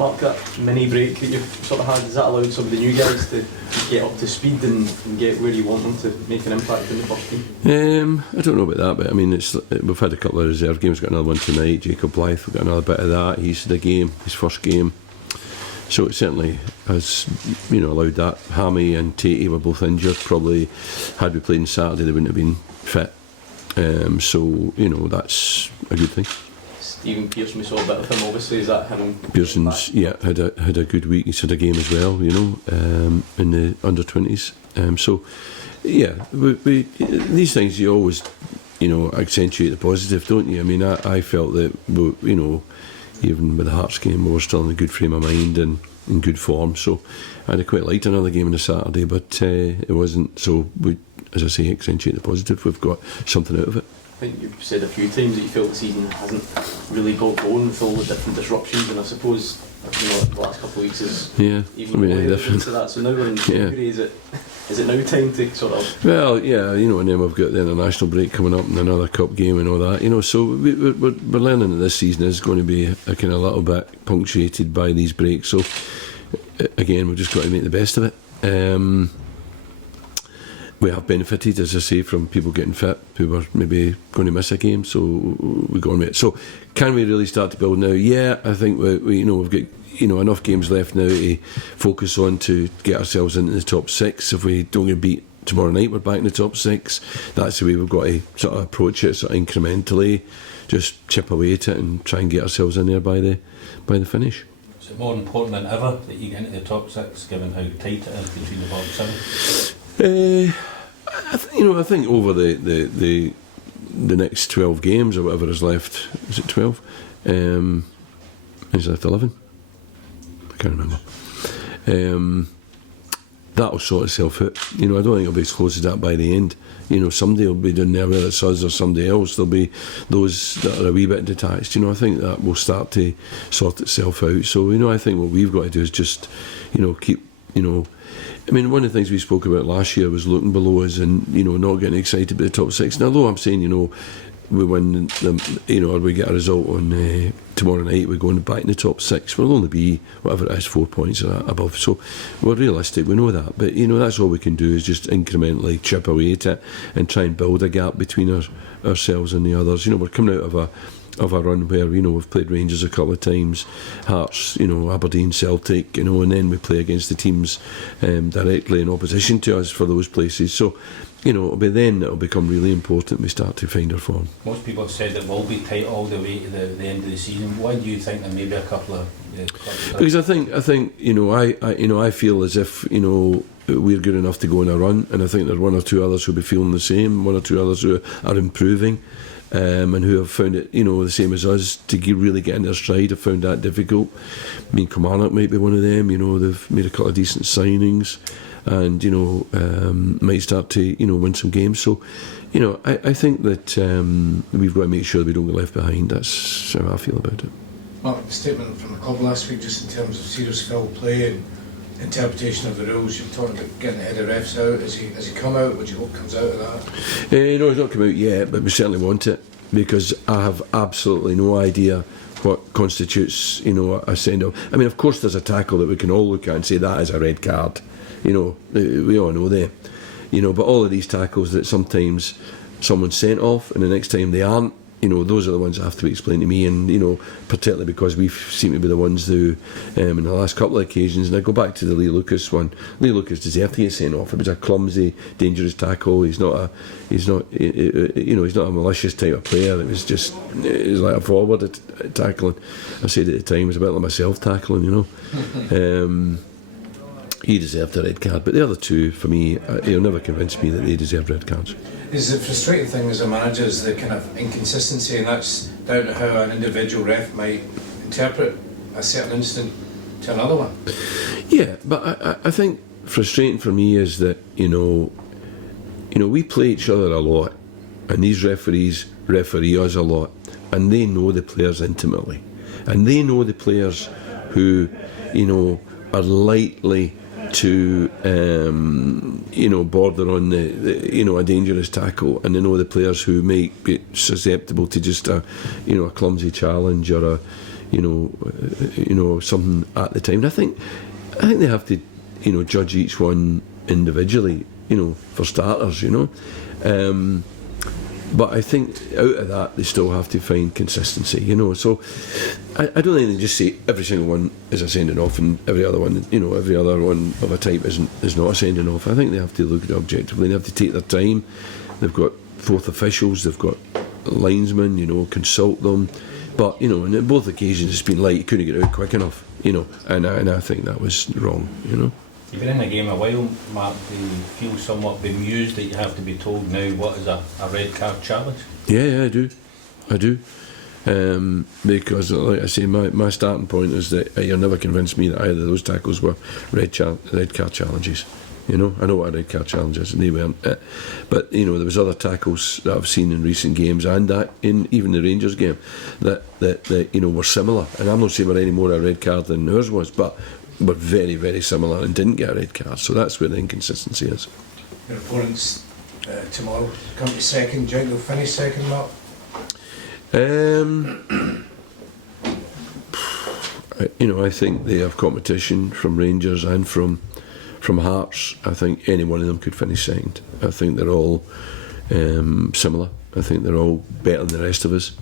Mark, that mini break that you've sort of had, has that allowed some of the new guys to get up to speed and get where you want them to make an impact in the first team? I don't know about that, but I mean, we've had a couple of reserve games. We've got another one tonight. Jacob Blythe, we've got another bit of that. He's the game, his first game. So it certainly has, allowed that. Hammy and Tatey were both injured. Probably, had we played on Saturday, they wouldn't have been fit. So that's a good thing. Stephen Pearson, we saw a bit of him. Obviously, is that him? Pearson's had a good week. He's had a game as well. In the under-20s. So we these things you always accentuate the positive, don't you? I mean, I felt that even with the Hearts game, we were still in a good frame of mind and in good form. So I'd have quite liked another game on a Saturday, but it wasn't. So we, as I say, accentuate the positive. We've got something out of it. I think you've said a few times that you felt the season hasn't really got going with all the different disruptions, and I suppose the last couple of weeks is even more different to that. So now we're in February. Is it now time to sort of? Well, and then we've got the international break coming up and another cup game and all that. So we're learning that this season is going to be a kind of little bit punctuated by these breaks. So again, we've just got to make the best of it. We have benefited, as I say, from people getting fit who were maybe going to miss a game, so we go on with it. So, can we really start to build now? Yeah, I think we've got enough games left now to focus on to get ourselves into the top 6. If we don't get beat tomorrow night, we're back in the top 6. That's the way we've got to sort of approach it, sort of incrementally, just chip away at it and try and get ourselves in there by the finish. Is it more important than ever that you get into the top 6, given how tight it is between the bottom 7? I think over the next 12 games or whatever is left, is it 12? Is left 11? I can't remember. That'll sort itself out. I don't think it'll be as close as that by the end. Somebody will be down there, whether it's us or somebody else. There'll be those that are a wee bit detached. I think that will start to sort itself out. So, I think what we've got to do is just, keep, I mean, one of the things we spoke about last year was looking below us and, not getting excited about the top 6. Now, although I'm saying, we win them, or we get a result on tomorrow night, we're going back in the top 6. We'll only be, whatever it is, 4 points or above. So we're realistic, we know that. But, that's all we can do is just incrementally chip away at it and try and build a gap between ourselves and the others. We're coming out of a run where we've played Rangers a couple of times, Hearts, Aberdeen, Celtic, and then we play against the teams directly in opposition to us for those places. So, it'll be then it'll become really important we start to find our form. Most people have said it will be tight all the way to the end of the season. Why do you think there may be a couple of? Because I think I feel as if we're good enough to go on a run, and I think there are one or two others who'll be feeling the same, one or two others who are improving. And who have found it, the same as us, to really get in their stride. Have found that difficult. I mean, Kilmarnock might be one of them. They've made a couple of decent signings, and might start to win some games. So, I think that we've got to make sure that we don't get left behind. That's how I feel about it. Mark, the statement from the club last week, just in terms of serious foul play and interpretation of the rules, you were talking about getting the head of refs out. Has he come out? Would you hope comes out of that? No, he's not come out yet, but we certainly want it, because I have absolutely no idea what constitutes a send-off. I mean, of course there's a tackle that we can all look at and say that is a red card. We all know that. But all of these tackles that sometimes someone's sent off and the next time they aren't, those are the ones that have to be explained to me, and particularly because we seem to be the ones who, in the last couple of occasions, and I go back to the Lee Lucas one. Lee Lucas deserved to get sent off. It was a clumsy, dangerous tackle. He's not a malicious type of player. It was like a forward tackling. I said at the time it was a bit like myself tackling. He deserved a red card, but the other two, for me, he'll never convince me that they deserve red cards. Is the frustrating thing as a manager is the kind of inconsistency, and that's down to how an individual ref might interpret a certain incident to another one? Yeah, but I think frustrating for me is that we play each other a lot, and these referees referee us a lot, and they know the players intimately, and they know the players who are likely to border on the a dangerous tackle, and they know the players who may be susceptible to just a clumsy challenge or something at the time. And I think they have to, judge each one individually, for starters, but I think out of that they still have to find consistency, so I don't think they just say every single one is a sending off and every other one of a type is not a sending off. I think they have to look at it objectively. They have to take their time. They've got fourth officials, they've got linesmen, consult them, but on both occasions it's been like you couldn't get it out quick enough, and I think that was wrong. You've been in the game a while, Mark. Do you feel somewhat bemused that you have to be told now what is a red card challenge? Yeah, I do. Because, like I say, my starting point is that you'll never convince me that either of those tackles were red card challenges. I know what a red card challenge is, and they weren't. But there was other tackles that I've seen in recent games, and that in even the Rangers game, that were similar. And I'm not saying we're any more a red card than ours was, but were very, very similar and didn't get a red card. So that's where the inconsistency is. Your opponents tomorrow come to second. Do you think they'll finish second, Mark? I think they have competition from Rangers and from Hearts. I think any one of them could finish second. I think they're all similar. I think they're all better than the rest of us.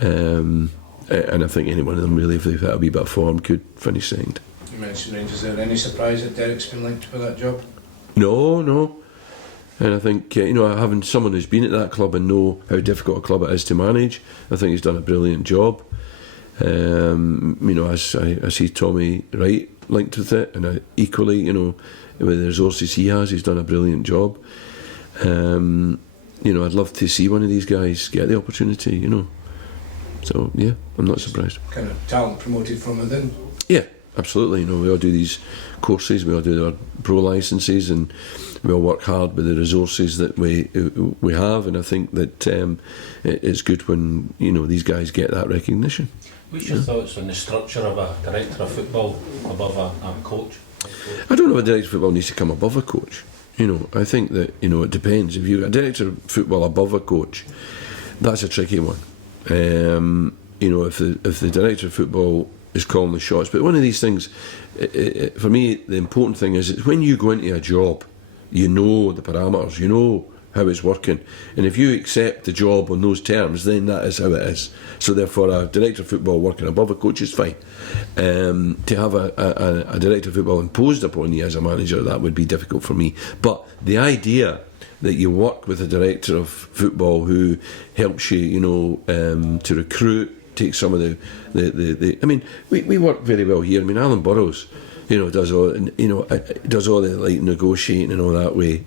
And I think any one of them really, if they've had a wee bit of form, could finish second. You mentioned Rangers. Is there any surprise that Derek's been linked with that job? No. And I think, having someone who's been at that club and know how difficult a club it is to manage, I think he's done a brilliant job. I see Tommy Wright linked with it, and equally, with the resources he has, he's done a brilliant job. I'd love to see one of these guys get the opportunity, So, yeah, I'm not surprised. Kind of talent promoted from within? Yeah, absolutely. We all do these courses, we all do our pro licences, and we all work hard with the resources that we have, and I think that it's good when these guys get that recognition. What's your thoughts on the structure of a director of football above a coach? I don't know if a director of football needs to come above a coach. I think that it depends. If you're a director of football above a coach, that's a tricky one. If the director of football is calling the shots, but one of these things, for me, the important thing is when you go into a job, you know the parameters, you know how it's working, and if you accept the job on those terms, then that is how it is. So therefore, a director of football working above a coach is fine. To have a director of football imposed upon you as a manager, that would be difficult for me. But the idea that you work with a director of football who helps you, to recruit, take some of the I mean, we work very well here. I mean, Alan Burrows, does all the negotiating and all that way,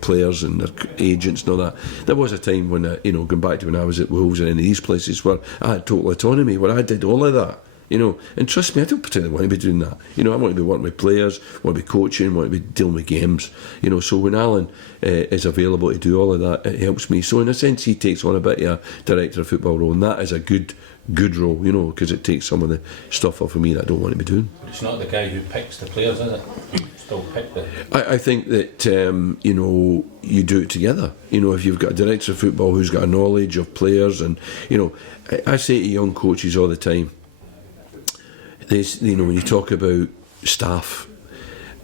players and their agents and all that. There was a time when, going back to when I was at Wolves and any of these places where I had total autonomy, where I did all of that. And trust me, I don't particularly want to be doing that. I want to be working with players, want to be coaching, want to be dealing with games. So when Alan is available to do all of that, it helps me. So in a sense, he takes on a bit of a director of football role, and that is a good role, because it takes some of the stuff off of me that I don't want to be doing. But it's not the guy who picks the players, is it? You still pick the... I think that, you do it together. If you've got a director of football who's got a knowledge of players, and, I say to young coaches all the time, when you talk about staff,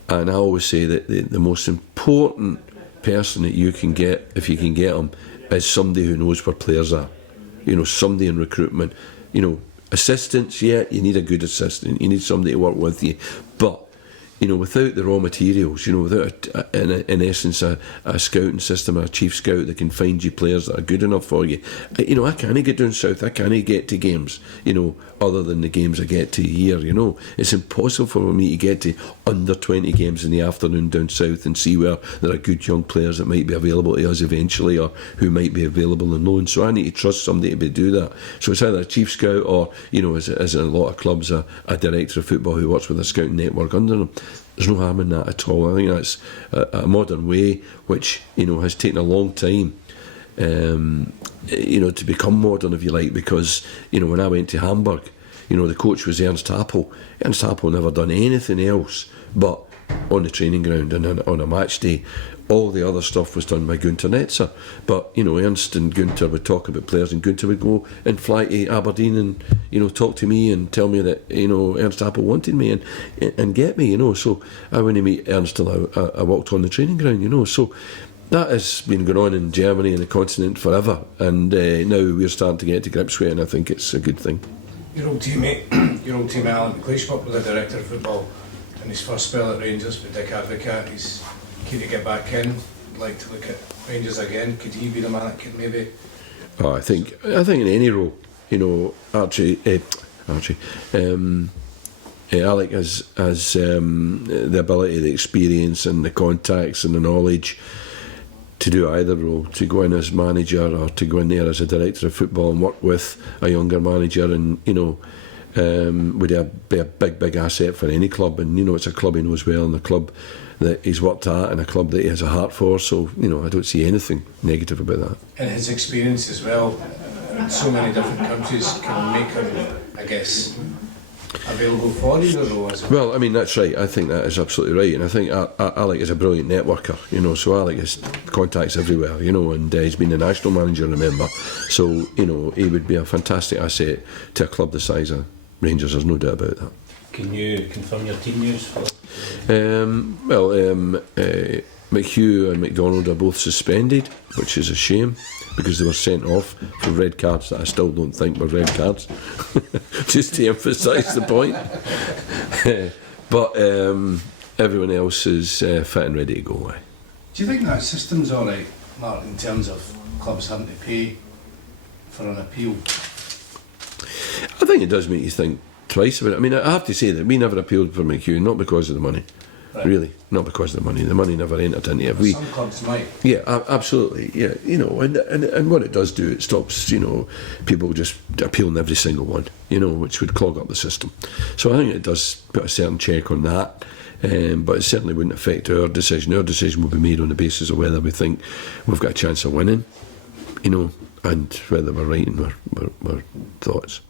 and I always say that the most important person that you can get, if you can get them, is somebody who knows where players are. Somebody in recruitment. Assistants, yeah, you need a good assistant. You need somebody to work with you. But, without the raw materials, without, in essence, a scouting system, a chief scout that can find you players that are good enough for you. I can't get down south. I can't get to games, other than the games I get to here, It's impossible for me to get to under 20 games in the afternoon down south and see where there are good young players that might be available to us eventually, or who might be available on loan. So I need to trust somebody to do that. So it's either a chief scout or, as in a lot of clubs, a director of football who works with a scouting network under them. There's no harm in that at all. I think that's a modern way which, has taken a long time to become modern, if you like, because, when I went to Hamburg, the coach was Ernst Happel. Ernst Happel never done anything else but on the training ground and on a match day. All the other stuff was done by Gunter Netzer. But, you know, Ernst and Gunter would talk about players, and Gunter would go and fly to Aberdeen and, you know, talk to me and tell me that, you know, Ernst Happel wanted me and get me, you know. So I wouldn't meet Ernst till I walked on the training ground, you know. So that has been going on in Germany and the continent forever. And now we're starting to get to grips with it, and I think it's a good thing. Your old teammate Alan McGhee worked with the director of football in his first spell at Rangers with Dick Advocat. He's keen to get back in, like to look at Rangers again. Could he be the man that could maybe? Oh, I think in any role, you know, Alec has the ability, the experience, and the contacts and the knowledge to do either role, to go in as manager or to go in there as a director of football and work with a younger manager, and, you know, would be a big asset for any club. And, you know, it's a club he knows well, and a club that he's worked at, and a club that he has a heart for. So, you know, I don't see anything negative about that. And his experience as well in so many different countries can make him, I guess, available for either role as well. Well, I mean, that's right. I think that is absolutely right, and I think Alec is a brilliant networker, you know. So Alec has contacts everywhere, you know, and he's been the national manager, remember. So, you know, he would be a fantastic asset to a club the size of Rangers. There's no doubt about that. Can you confirm your team news for? McHugh and McDonald are both suspended, which is a shame, because they were sent off for red cards that I still don't think were red cards, just to emphasise the point. But everyone else is fit and ready to go away. Do you think that system's alright, Mark, in terms of clubs having to pay for an appeal? I think it does make you think twice about it. I mean, I have to say that we never appealed for McHugh, not because of the money. Right. Really, not because of the money. The money never entered into it. Some clubs might. Yeah, absolutely. Yeah, you know, and what it does do, it stops, you know, people just appealing every single one, you know, which would clog up the system. So I think it does put a certain check on that, but it certainly wouldn't affect our decision. Our decision will be made on the basis of whether we think we've got a chance of winning, you know, and whether we're right in our thoughts.